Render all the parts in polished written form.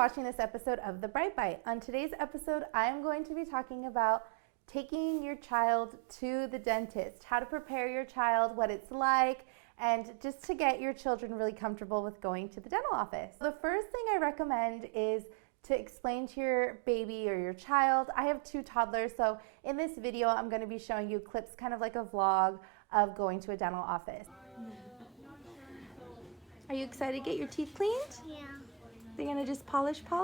watching this episode of The Bright Bite. On today's episode, I'm going to be talking about taking your child to the dentist, how to prepare your child, what it's like, and just to get your children really comfortable with going to the dental office. The first thing I recommend is to explain to your baby or your child. I have 2 toddlers, so in this video, I'm going to be showing you clips, kind of like a vlog of going to a dental office. Are you excited to get your teeth cleaned? Yeah. They're gonna just polish? Ooh,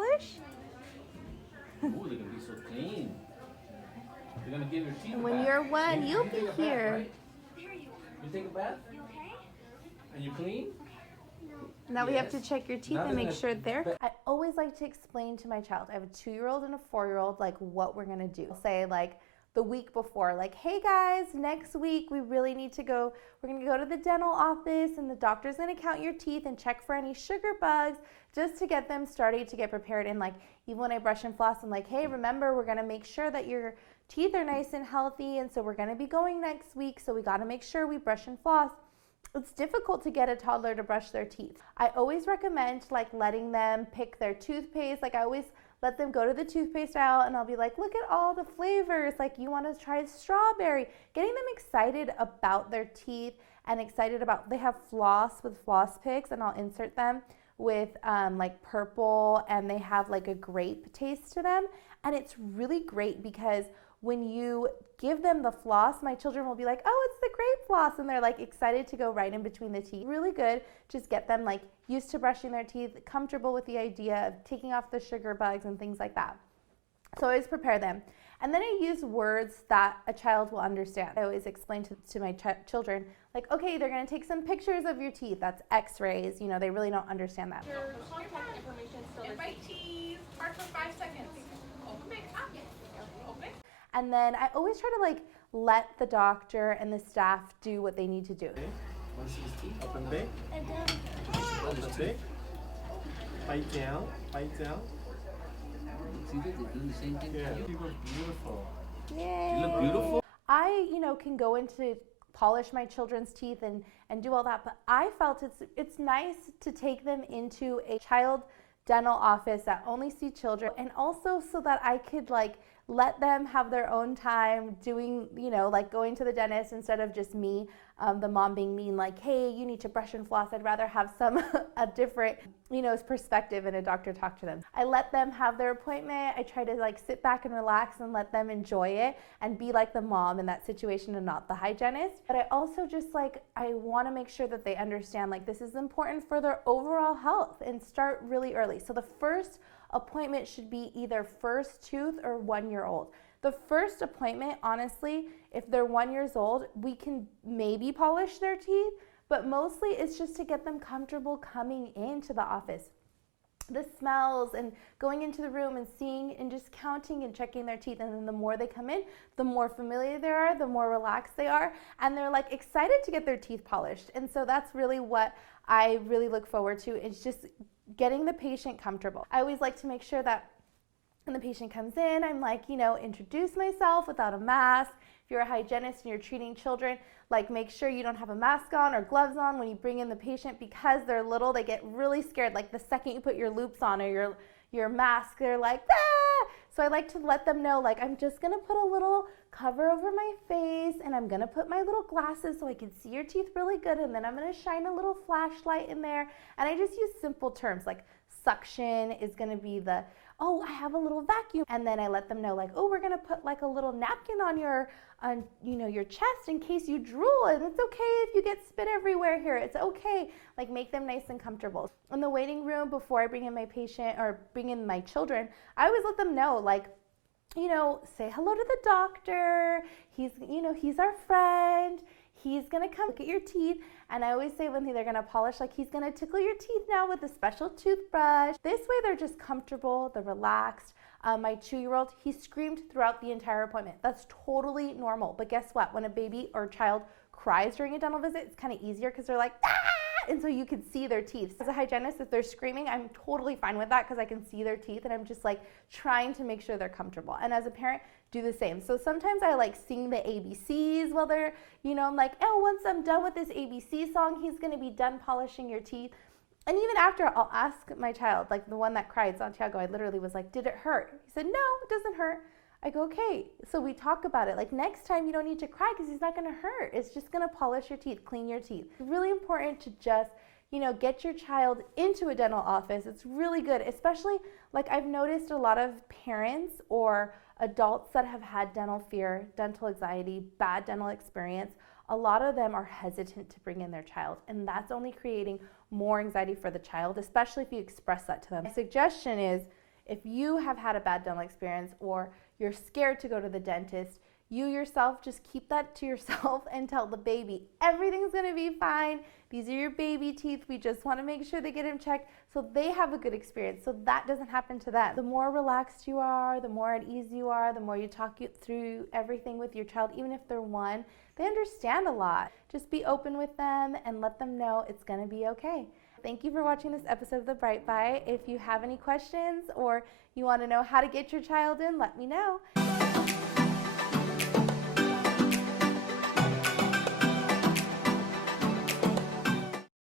they're gonna be so clean. You're gonna give your teeth And a when bath. you're one, you'll be take a bath, here. right? You take a bath? You okay? And you clean? Now we have to Yes. check your teeth Now and they're make gonna- sure they're. I always like to explain to my child, I have a 2-year-old and a 4-year-old, like what we're gonna do. Say like the week before, like, hey guys, next week we really need to go, we're gonna go to the dental office and the doctor's gonna count your teeth and check for any sugar bugs, just to get them started to get prepared. And like, even when I brush and floss, I'm like, hey, remember, we're gonna make sure that your teeth are nice and healthy, and so we're gonna be going next week, so we gotta make sure we brush and floss. It's difficult to get a toddler to brush their teeth. I always recommend like letting them pick their toothpaste. Like I always let them go to the toothpaste aisle and I'll be like, look at all the flavors. Like you want to try strawberry. Getting them excited about their teeth and excited about, they have floss with floss picks, and I'll insert them with like purple, and they have like a grape taste to them. And it's really great because when you give them the floss, my children will be like, oh, it's the grape floss, and they're like excited to go right in between the teeth. Really good, just get them like used to brushing their teeth, comfortable with the idea of taking off the sugar bugs and things like that. So I always prepare them. And then I use words that a child will understand. I always explain to my children, like, okay, they're gonna take some pictures of your teeth, that's x-rays, you know, they really don't understand that. Your contact information still the Invite cheese. Park for 5 seconds. Open back up. Open. And then I always try to like let the doctor and the staff do what they need to do. Want to see his teeth? Open big, open big, bite down, bite down. See that they do the same thing Yeah, to you? you look beautiful. Yay. You look beautiful. I, can go into polish my children's teeth and do all that, but I felt it's nice to take them into a child dental office that only see children, and also so that I could like let them have their own time doing, like going to the dentist instead of just me, the mom being mean, like, hey, you need to brush and floss. I'd rather have a different, perspective and a doctor talk to them. I let them have their appointment. I try to like sit back and relax and let them enjoy it and be like the mom in that situation and not the hygienist. But I also just like, I want to make sure that they understand like this is important for their overall health and start really early. So the first appointment should be either first tooth or 1-year-old. The first appointment, honestly, if they're 1 year old, we can maybe polish their teeth, but mostly it's just to get them comfortable coming into the office. The smells and going into the room and seeing and just counting and checking their teeth, and then the more they come in, the more familiar they are, the more relaxed they are, and they're like excited to get their teeth polished. And so that's really what I really look forward to, is just getting the patient comfortable. I always like to make sure that when the patient comes in, I'm like, introduce myself without a mask. If you're a hygienist and you're treating children, like make sure you don't have a mask on or gloves on when you bring in the patient, because they're little, they get really scared. Like the second you put your loops on or your mask, they're like, ah! So I like to let them know, like, I'm just gonna put a little cover over my face, and I'm gonna put my little glasses so I can see your teeth really good, and then I'm gonna shine a little flashlight in there. And I just use simple terms, like suction is gonna be the, oh, I have a little vacuum. And then I let them know, like, oh, we're gonna put like a little napkin on your chest in case you drool, and it's okay if you get spit everywhere here. It's okay. Like, make them nice and comfortable. In the waiting room, before I bring in my patient or bring in my children, I always let them know, like, say hello to the doctor. He's our friend. He's gonna come look at your teeth. And I always say when they're gonna polish, like, he's gonna tickle your teeth now with a special toothbrush. This way they're just comfortable, they're relaxed. My 2-year-old, he screamed throughout the entire appointment. That's totally normal. But guess what? When a baby or child cries during a dental visit, it's kind of easier because they're like, ah! And so you can see their teeth. As a hygienist, if they're screaming, I'm totally fine with that because I can see their teeth, and I'm just like trying to make sure they're comfortable. And as a parent, do the same. So sometimes I like sing the ABCs while they're, I'm like, oh, once I'm done with this ABC song, he's gonna be done polishing your teeth. And even after, I'll ask my child, like the one that cried, Santiago, I literally was like, did it hurt? He said, no, it doesn't hurt. I go, okay. So we talk about it. Like next time you don't need to cry because he's not going to hurt. It's just going to polish your teeth, clean your teeth. It's really important to just, you know, get your child into a dental office. It's really good, especially like I've noticed a lot of parents or adults that have had dental fear, dental anxiety, bad dental experience. A lot of them are hesitant to bring in their child, and that's only creating more anxiety for the child, especially if you express that to them. My suggestion is if you have had a bad dental experience or you're scared to go to the dentist, you yourself just keep that to yourself and tell the baby everything's going to be fine. These are your baby teeth. We just want to make sure they get them checked so they have a good experience, so that doesn't happen to them. The more relaxed you are, the more at ease you are, the more you talk through everything with your child, even if they're one, they understand a lot. Just be open with them and let them know it's going to be okay. Thank you for watching this episode of The Bright Bite. If you have any questions or you want to know how to get your child in, let me know.